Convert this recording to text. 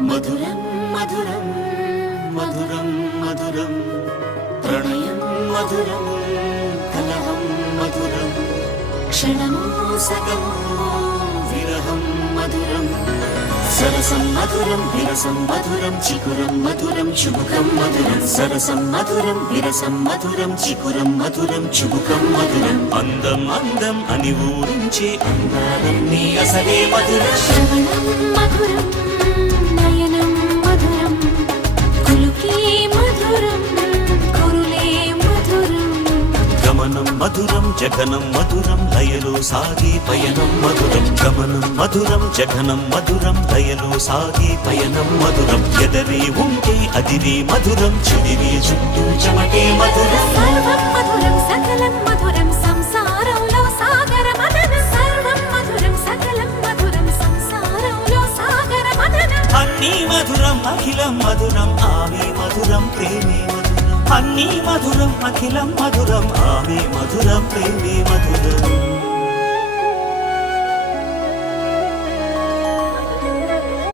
మధురం మధురం మధురం మధురం ప్రణయం మధురం కలహం మధురం క్షణమో సగమో విరహం మధురం సరసం మధురం విరసం మధురం చికురం మధురం చుబుకం మధురం సరసం మధురం విరసం మధురం చికురం మధురం చుబుకం మధురం అందం అందం అని ఊరించే అందాలన్నీ అసలే మధురం శ్రవణం మధురం నయనం మధురం కులుకే మధురం కురులే మధురం గమనం మధురం జగనం మధురం లయలో సాగే పయనం మధురం గమనం మధురం జగనం మధురం లయలో సాగే పయనం మధురం ఎదరే ఉంటే అదిరే మధురం చెదిరే చుట్టూ చెమటే మధురం సర్వం మధురం సకలం మధురం సంసారంలో సాగర మదనం సర్వం మధురం సకలం మధురం సంసారంలో సాగర మదనం అన్నీ మధురం అఖిలం మధురం ఆమె మధురం ప్రేమే మధురం అన్నీ మధురం అఖిలం మధురం ఆమె మధురం ప్రేమే మధురం